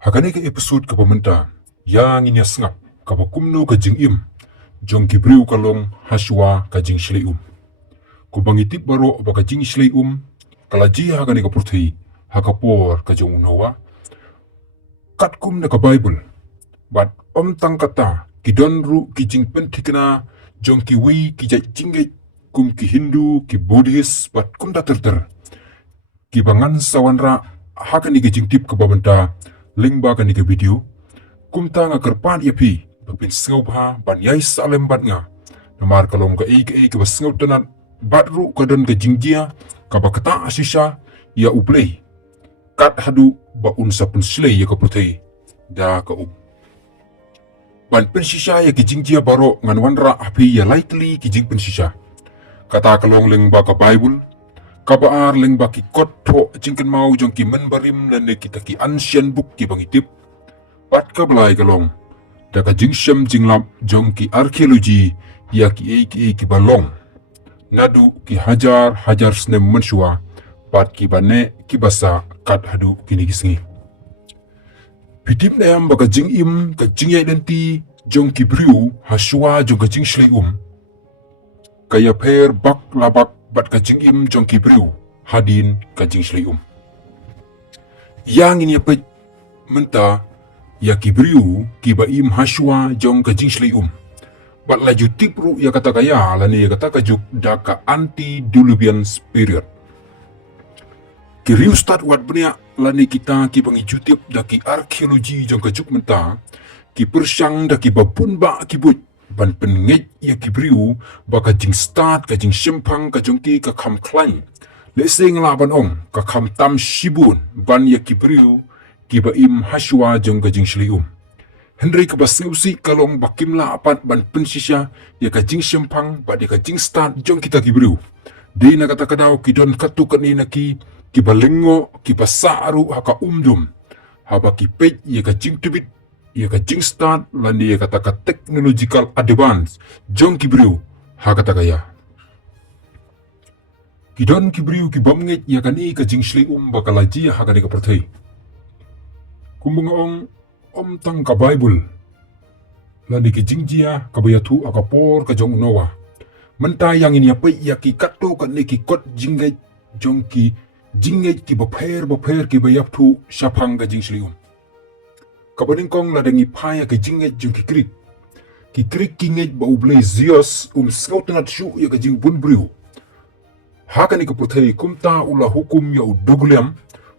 Hakane ke episode ka pamenta yang inya sngap ka bakumno ka jing jong kibriu kalong haswa ka jing shleum. Ko bangitip baro ba ka jing shleum kalaji hakane ka purthei hakapor ka jong unawa. Kat kum na ka Bible bat tang kata ki donru ki jing pentikna jong ki wi ki jinge kum ki Hindu ki Buddhist bat kum da ter ki bangan sawanra hakane ki jing tip ka pamenta link ba ka ni ke video kumta nga kerpan yapi bapin sngau ba ban yai salem bat nga namar kalong ka ke ba sngau tanat batru ka don ka jingjia ka ba kata asisha ya uplay kat hadu ba unsa pun slay ya ka putei da ka ban pensisha ya ki jingjia baro ngan wanra api ya likely ki jing pensisha kata kalong leng ba ka Bible kabaar leng ba ki kot tho jingken mau jong ki menbarim lan kita ki ancient book ki bangitip pat ka blai kalong da ka jingsham jinglap jong ki archaeology ya ki balong nadu ki hajar snem menshua pat ki bane ki basa kat hadu kini kisngi pitip na yam baka jingim ka jingyai nanti jong ki briu haswa jong ka jingshlei kaya per bak labak bat ka jingim jong ki briu hadin ka jingshlei yang ini apa menta ya ki briu ki baim haswa jong ka jingshlei bat laju tipru ya kata kaya lani ya kata ka juk da ka antediluvian period ki riu start wat benia lani kita ki bangi jutip da ki arkeologi jong ka juk menta ki persyang da ki babun ba ki but ban pengej ya ki briu ba ka jing start ka jing shempang ka jong ki ka kham klan le sing la ban ong ka kham tam shibun ban ya ki briu ki baim haswa jong ka jing shlium Henry ka basngeusi kalong bakim la apat ban pensisya ya ka jing shempang ba de ka jing start jong kita ki briu de na kata kadau ki don katu kanina ki balengo ki basaru haka umdum haba ki pej ya ka jing tubit ya ka jing start lani ya kata ka technological advance jong ki briu ha kata kaya ki don ki briu ki bamnget ya kani ka jing shli bakalaji ha kani ka perthei kumbung tang ka Bible lani ki jing jia ka bayatu akapor ka jong nowa menta yang ini apa ya ki katto ka ne ki kot jingai jong ki jingai ki baper ki bayap tu syapang ka jing shli kabaning kong la dengi paya ke jinget jung ki krik kinget ba ublay zios scout na shu ya ka jing bun briu haka ni ka putay kumta ula hukum ya udugliam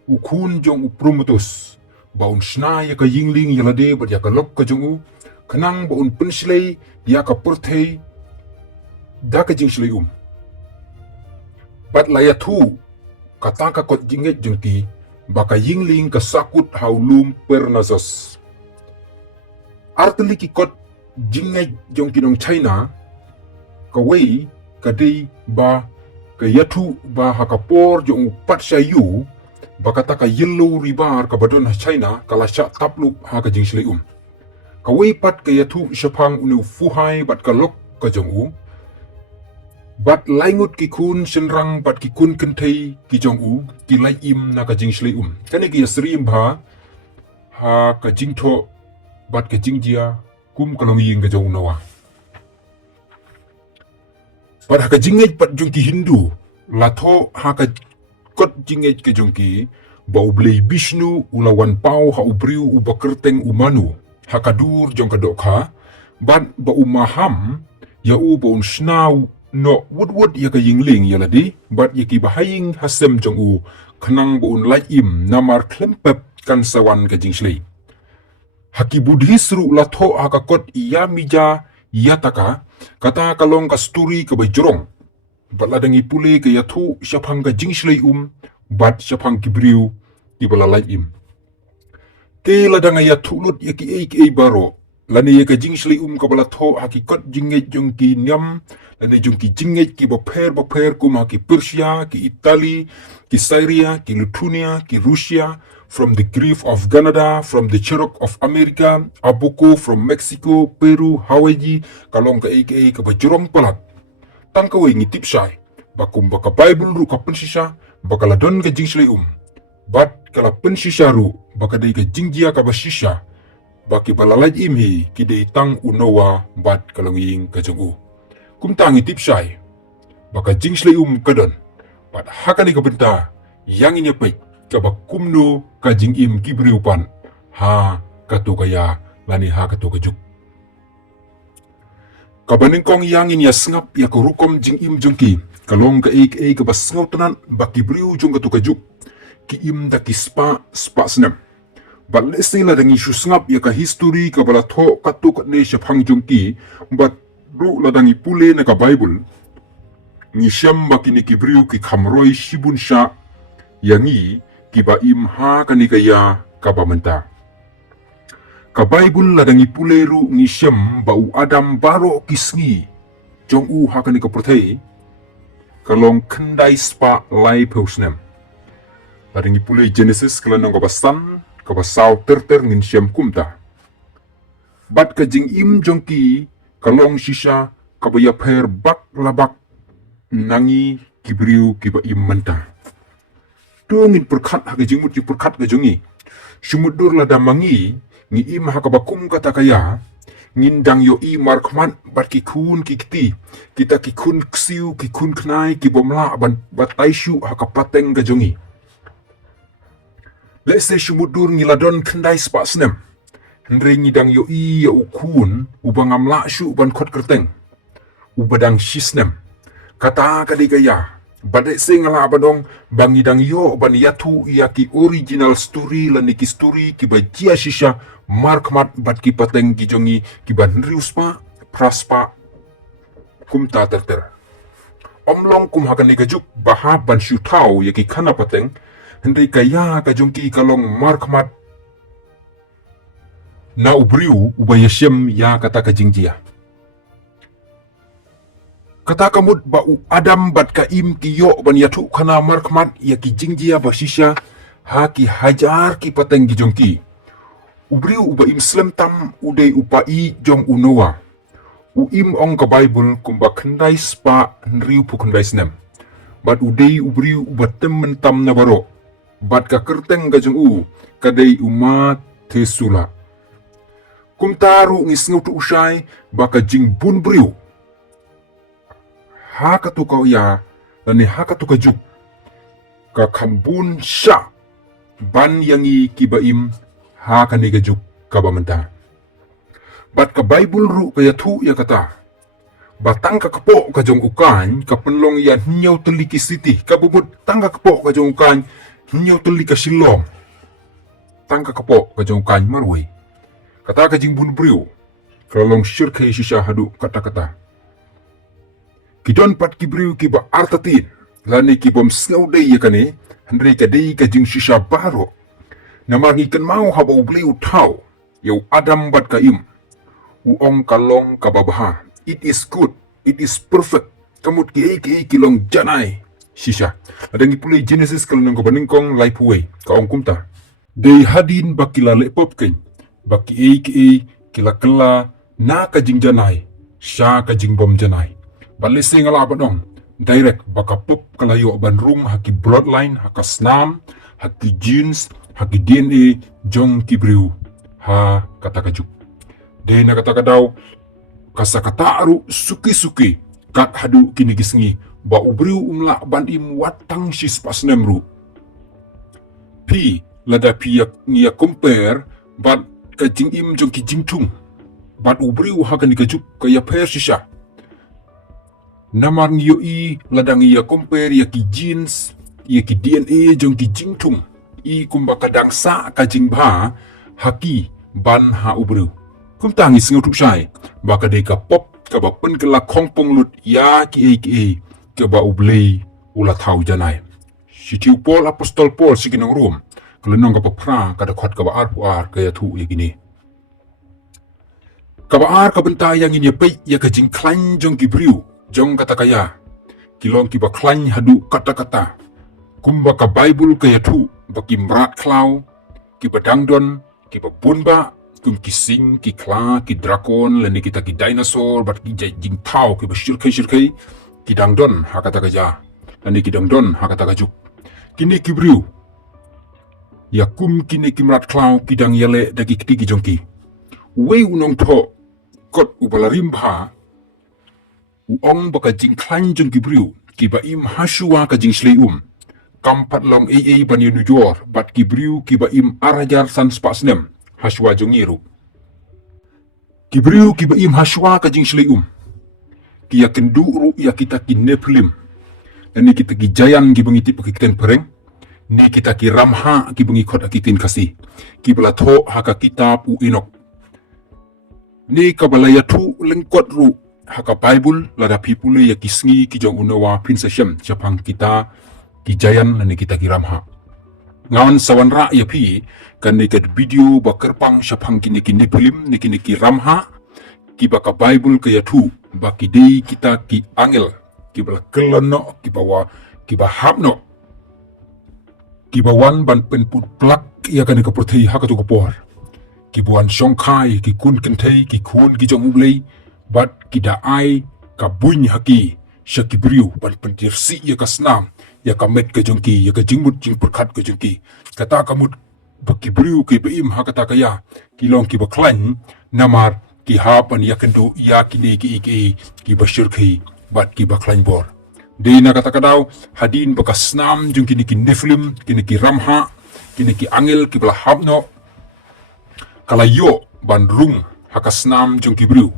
ukun jong upromotos ba shna ya ka yingling ya lade ba ya ka lok ka jung kanang ba penslay ya ka putay da ka jing slay bat la ya tu kata ka kot jinget jung ki baka yingling ka sakut haulum pernazos arteli ki kot jingai jong kinong China ka wei ka dei ba ka yatu ba hakapor jong pat shayu baka ta ka yellow ribar ka badon China kala sha taplu ha ka jing shlei ka wei pat ka yatu shapang unu fuhai bat ka lok ka jong bat laingut ki kun senrang bat ki kun kentei ki jong ki lai na ka jing shlei kane ki asrim bha ha ka jing tho bat ka jing jia kum kalong ying ka jong nawa bat ha ka jingej bat jong ki Hindu la tho ha ka kot jingej ka jong ki ba ublei Bishnu ulawan pau ha ubriu ubakerteng umanu ha ka dur jong ka dokha bat ba umaham ya ba snau no wood ya ka yingling ya ladi bat ya ki bahaying hasem jong kanang buun laim namar klempep kan sawan ka jing shlei haki buddhisru la tho hakakot iya mija iya taka kata kalong ka sturi ka bajrong bat ladangi pule ka yathu syapang ka jing shlei bat syapang ki briu ki bala laim ke ladang yathu lut ya ki baro lani ka jing shlei ka bala tho hakikot jinget jong ki nyam lani jong ki jinget ki baper kuma ki Persia ki Itali ki Syria ki Lithuania ki Russia from the Gulf of Canada from the Cherokee of America Abuko from Mexico Peru Hawaii kalong ka bajrong palat tang ka wei ngitip syai bakum baka Bible ru ka pensisha bakaladon ka jing shlei bat kala pen shisha ru baka dei ka jingjia ka ba shisha baki balalaj imhi ki dei tang unowa bat kalonging ka jongu kum tangi tip shai baka jingsle kadon bat hakani ka benta yang ini pai ka ba kumno ka jingim kibriupan ha kato kaya lani ha kato kajuk kabaning kong yang ini sngap ya ko rukom jingim jongki kalong ka ek ka ba sngau tanan baki briu jong kato kajuk ki im da ki spa snam bat lesing la dangi shu sngap ya ka history ka bala tho kato ka ne shapang jongki bat ru la dangi pule na ka bible ni syam baki ni ki briu ki khamroi shibun sha yangi ki ba im ha kanikaya ka ba menta ka bible la dangi pule ru ni syam ba u adam baro kisngi jong u ha kanika prothei kalong khandai spa lai posnem la dangi pule genesis kala nang ka basan ka basau ter ngin syam kumta bat ka jing im jongki kalong shisha ka ba ya pher bak labak nangi kibriu ki ba im menta tungin perkat ha jing mut perkat ga jongi sumudur la damangi ngi im ha ka bakum kata kaya ngindang yo i markman bat ki kun ki kiti kita ki kun ksiu ki kun knai ki bomla ban bataishu ha ka pateng ga jongi lese sumudur ngi ladon khandai spa snem ndre ngidang yo i ya ukun ubangam la shu ban khot kerteng ubadang shisnem kata kadigaya badai singala badong bangidang yo ban yatu yaki original story laniki story ki bajia shisha markmat bat ki pateng ki jongi ki ban riuspa praspa kumta terter omlong kum hakan ni kajuk bahab ban shutau yaki kana pateng hendai kaya ka jongki kalong markmat na ubriu ubayashem ya kata ka jingjia kata kamut ba u adam bat ka im ki yo ban yatu kana markmat ya ki jingjia ba shisha ha ki hajar ki pateng ki jongki ubriu uba im slem tam udai upai jong unowa u im ong ka bible kumba khandai spa nriu pu khandai snem bat udai ubriu uba temen tam na baro bat ka kerteng ga jong u kadai umat tesula kumtaru ngisngu tu usai baka jing bun briu haka tu kau ya lani haka tu kajuk ka kambun sha ban yangi kibaim haka ni kajuk ka bamenta bat ka bible ru ka yatu ya kata batang ka kapo ka jong ukan ka penlong ya nyau teliki city ka bubut tangka kapo ka jong ukan nyau telika silong tangka kapo ka jong ukan marwai kata ka jing bun briu kalong syirka shisha hadu kata-kata kidon pat kibriu ki ba artatin lani ki bom snowday yakane handre ka dei ka jing shisha baro namangi kan mau haba ubleu tau yo adam bat ka im u ong kalong ka babaha it is good it is perfect kamut ki kilong janai shisha adangi pulai genesis kalong ka baningkong laipuwe ka ong kumta dei hadin bakila lepop ken baki kila kela na ka jing janai sha ka jing bom janai balesing ala abadong direct baka pop kalayo ban room haki bloodline haka snam haki genes haki DNA jong kibriu ha kata kajuk de na kata kadaw kasakata aru suki kat hadu kini gisngi ba ubriu umla ban im watang shis pasnemru pi lada piyak ngia compare bat ka jing im jong ki jingtung bat ubriu haka ni kajuk kaya persisha namar ngiyo i ladang iya compare ya ki genes ya ki DNA jong ki jingtung i kumba kadang sa ka jingba haki ban ha ubru kum tangi singu tup shai baka de ka pop ka ba pen kala khongpong lut ya ki ka ba ublei ula thau janai sitiu Paul apostol Paul siginong rom kelenong ka pra ka da khot ka ba ar ka ya thu ya gini ka ba ar ka benta yang ini pe ya ka jing klan jong ki briu jong kata kaya kilong ki baklan hadu kata-kata kumba ka bible kaya tu baki mrat klau ki badangdon ki babunba kum ki sing ki kla ki drakon leni kita ki dinosaur bat ki jing tau ki bashirkai ki dangdon hakata kaya leni ki dangdon hakata kajuk kini ki briu ya kum kini kimrat klau kidang yale dagi kitigi jongki. Wei unong to kot ubalarimba uong baka jing klan jong Gibriu kiba im hasua ka jing slei kampat long bani nujor bat Gibriu kiba im arajar san spasnem hasua jong iru. Gibriu kiba im hasua ka jing slei kia kenduru ya kita ki Nephilim dan kita ki jayan ki bangiti pakikten pereng ni kita ki ramha ki bangi khot akitin kasi ki bala tho haka kitab u Enok ni kabalaya tu lengkot ru haka Bible lada pipule ya kisngi ki jong unawa prinsesem chapang kita ki jayan ni kita ki ramha ngawan sawanra ya pi kan ni kat video bakerpang chapang kini ki Nephilim ni kini ki ramha ki baka Bible ke ya tu baki dei kita ki angel ki bala kelono ki bawa ki bahapno ki bawan ban penput plak ya kan ka prothei haka tu kopor ki buan songkai ki kun kentei ki kun ki jong ublei bat ki da ai ka buny haki Gibriu ban pentirsi ya ka snam ya ka met ka jongki ya ka jingmut jing perkat ka jongki kata kamut Gibriu ki beim haka ta kaya ki long ki baklan namar ki hapan ya kendo ya ki ne ki bashir ki bat ki baklan bor de na kata kadau hadin baka snam jong ki Nephilim kini ki ramha kini ki angel ki bala habno kalayo bandrung haka snam jong Gibriu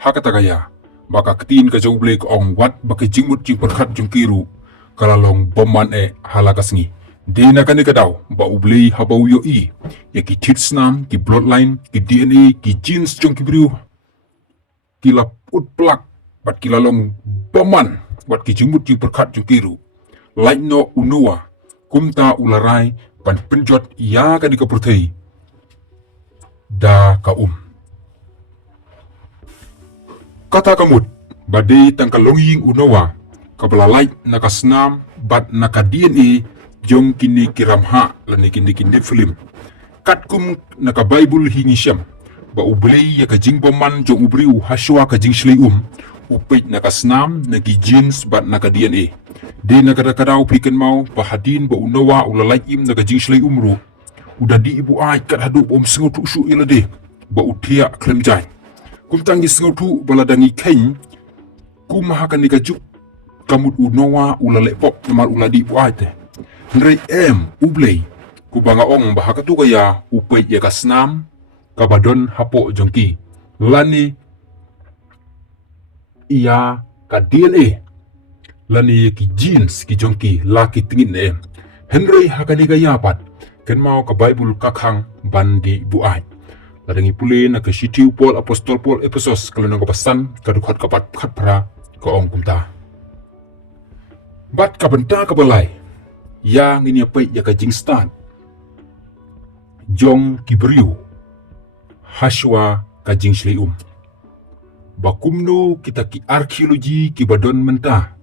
haka tagaya baka ketin ka jong blek ong wat baka jingmut jing perkat jong kiru kalalong boman halakasngi dina kani kadaw ba ublei habau yo ya ki titsnam ki bloodline ki DNA ki genes jong Gibriu ki laput plak bat ki lalong boman wat ki jingmut jing perkat jong kiru laino unua kumta ularai ban penjot ya ka dikapertei da ka kata kamut badai tangkalonging unawa kabalalait nakasnam bat naka DNA jong kini kiramha lani kini Nephilim katkum naka Bible hingi syam ba ublei ya ka jingboman jong ubriu haswa ka jing slei upeit nakasnam nagi genes bat naka DNA de nakadakadaw piken mau bahadin ba unawa ulalait im naka jing slei ru udah di ibu ai kat hadu bom sengotu su ilade ba utia kremjai kumtangi sengotu baladangi kain kumahakan nikajuk kamut unawa ulale pop namar uladi ibu ai te nrei ublei kubanga ong bahaka tu kaya upait ya kasnam kabadon hapo jongki lani iya ka DNA lani ki genes ki jongki laki tingin Henry hakani kaya pat ken mau ka Bible kakhang bandi buai ladangi pule na ka sitiu Paul apostol Paul Ephesus kalau nang pasan ka dukhat ka pat khat pra ka ong kumta bat ka benta ka balai yang ini apa ya ka jingstan jong Gibriu haswa ka jingslei bakumno kita ki arkeologi ki badon menta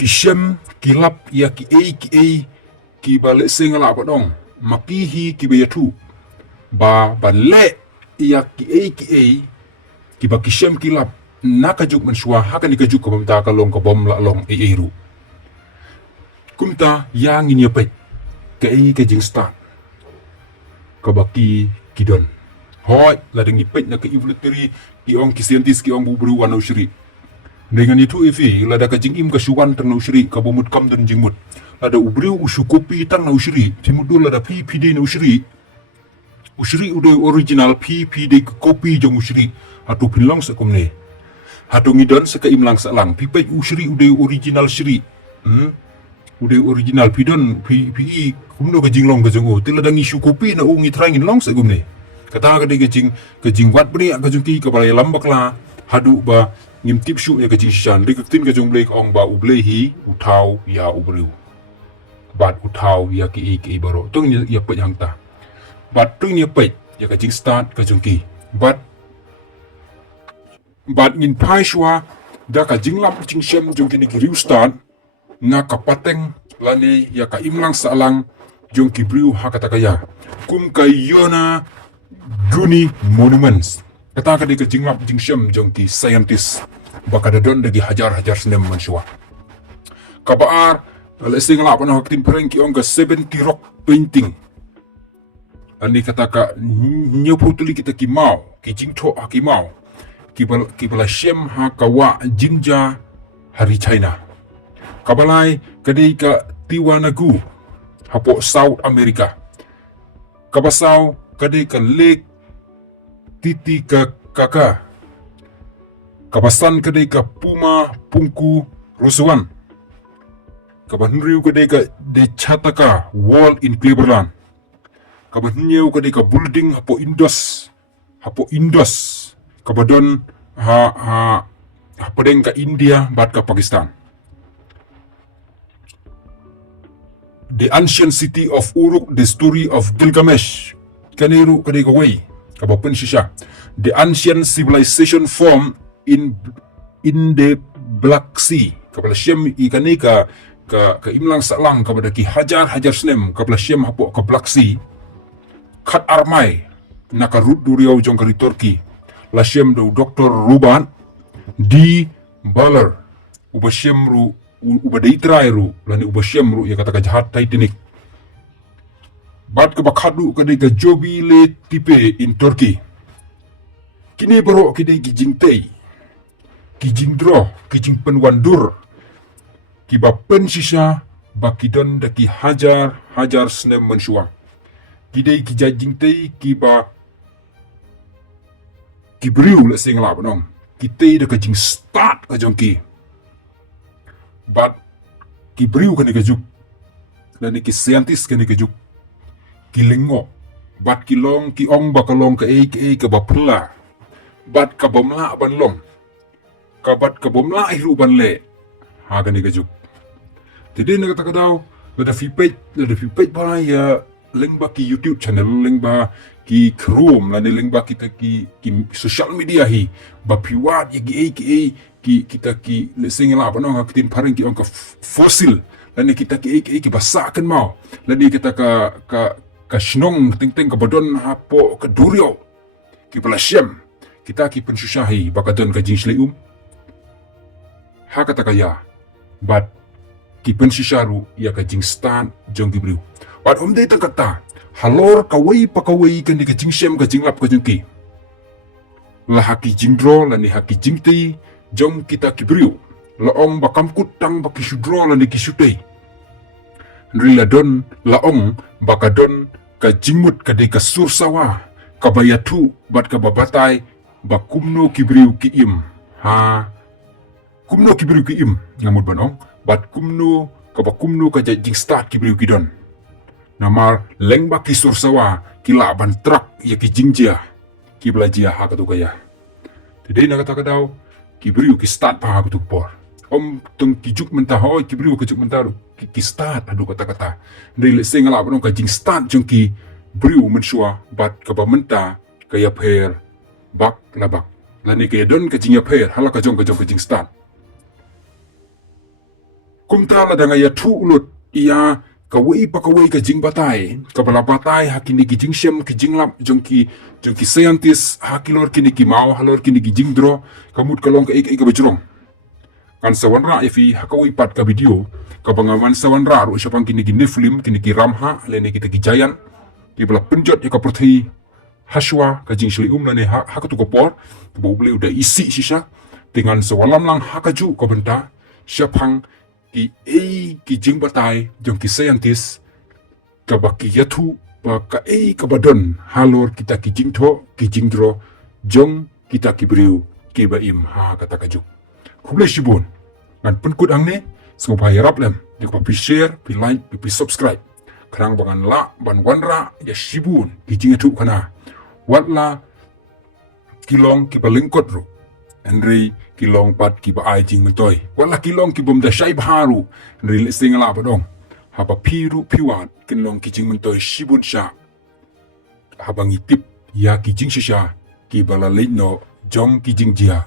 kisem kilap ya ki ki bale sengala badong makihi ki bayatu ba banle ya ki ki ba kisem kilap nakajuk mensua hakan dikajuk ka bamta ka long ka bom la long ru kumta yang ini apa ka ka jingsta ka baki kidon hoi la dengi pet na ka evolutionary ki ong ki scientist ki ong bubru wana ushri dengan itu la da ka jingim ka shuwan tang na ushri ka bomut kam dan jingmut la da ubru ushu kopi tang na ushri timudul la da PPD na ushri udoy original PPD kopi jong ushri atu pinlong sa komne hatu ngidon sa ka imlang sa lang pipay ushri udoy original shri udoy original pidon PPE kumno ka jinglong ka jong tila dangi shu kopi na ungi trangin long sa komne kata ka de ka jing wat bri ka jong ki ka balay lambak la hadu ba ngim tip shu ya ka jing shan rikaktin ka jong blek ong ba ublei hi utaw ya ubriu bat utaw ya ki baro tung ya pe yang ta bat tung ya pe ya ka jing start ka jong ki bat ngin pai shwa da ka jing lam jing shem jong ki ni riu start nga kapateng lani ya ka imlang salang jong Gibriu hakata kaya kum kayona guni monuments kata ka de ka jinglap jingshem jong ki scientist baka da don dagi hajar senem mansua kabaar Lesing la panah tin pereng ki ong ka 70 rock painting. Ani kata ka nyopu tuli kita ki mau, ki jingtho ki mau. Ki bala shem ha kawa jingja hari China. Kabalai kadai ka Tiwanaku hapo South America. Kabasau kadai ka Lake Titicaca. Kabasan kadai ka Puma Pungku Rusuan. Kabanriu kadai ka Dechataka Wall in Cleveland. Kabanriu kadai ka building hapo Indos. Kabadon padeng ka India bat ka Pakistan. The ancient city of Uruk, the story of Gilgamesh. Kaniru kadai ka way. Kabapen shisha. The ancient civilization formed in the Black Sea. Kabala shem ikani ka imlang salang kepada ki hajar senem kabla shem hapo ka Black Sea. Khat armai nakarut duriau jong kari Turki. La shem do Dr. Ruban di Baller ubashem ru ubaditrai ru lani ubashem ru ya kata ka jahat Titanic. Bat ka bakhadu kadai ka Jobile Tipe in Turkey. Kini baro kidai ki jingtei. Ki jingdro, ki jingpenwandur. Ki bapen sisa bakidon da ki hajar senem mensuang. Kidai ki jingtei ki ba ki briu la sing la banong. Kitei da ka jing start ka jongki. Bat ki briu ka ni ka juk. Dan ki scientist ka ni ka juk. Ki lengo. Bat ki long ki ong bakalong ka ka bapla. Bat ka bomla ban long. Kabat ka bomla hiru ban le. Ha ka ni ka juk. Jadi nak kata daw ada feedback ba ya lengba ki YouTube channel lengba ki Chrome la ni lengba kita ki social media hi ba piwat ya ki kita ki lesing la ba no kitin pareng ki onka fossil la ni kita ki basakan mau la ni kita ka shnong ting ka badon hapo ka durio ki pelashem kita ki pensusyahi bakadon ka jinsleum ha kata kaya but ki pensisharu ya ka jingstan jong gibriu wat omdei ta kata halor kawai pakawai kan di ka jingshem ka jinglap ka jongki la haki jingdro la ni haki jingti jong kita kibriu la ong bakam kutang baki shudro la ni kisutei nrila don la ong bakadon ka jingmut ka de ka sursawa ka bayatu bat ka babatai bakumno kibriu ki im ha kumno kibriu ki im ngamut banong bat kumno ka jing start kibriu kidon namar lengba ki sursawa kila ban trak ya ki jingjia ki belajia ha katu kaya tede na kata daw kibriu ki start pa ha katu por om tung ki juk mentah ho kibriu ki juk mentah ki start adu kata ndile sengala banong ka jing start jong ki briu mensua bat ka ba menta kaya pher bak labak lani kaya don ka jing ya pher hala ka jong ka jing start kumta la danga ya thu ulut ia kawai pa kawai ka jing batai ka bala batai hakini ki jing shem ki jing lap jong ki scientist hakilor kini ki mau halor kini ki jing dro kamut kalong ka ik bajrong kan sawanra ifi hakawai pat ka video ka bangawan sawanra ru syapang kini ki niflim kini ki ramha lene kita ki jayan ki bala penjot ya ka perthi haswa ka jing shlium lane hakatu ko por bo ble udah isi sisa dengan sewalam lang hakaju ko benta syapang ki jing batai jong ki scientist ka baki yatu ba ka ka badon halor kita ki jingtho ki jingdro jong kita ki briu ki ba im ha kata kajuk kuble shibun ngan penkut angne so pa yarap lem di ko pi share pi like pi subscribe krang bangan la ban wanra ya shibun ki jingatu kana watla kilong ki balingkot ro Henry kilong pat ki ba ai jing mentoy wala kilong ki bom da shai baharu Henry le singala badong haba piru piwat kilong ki jing mentoy shibun sha habang itip ya ki jing shisha ki bala leino jong ki jing jia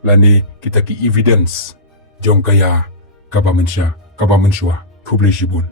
lane kita ki evidence jong kaya kaba mensha kaba mensua kuble shibun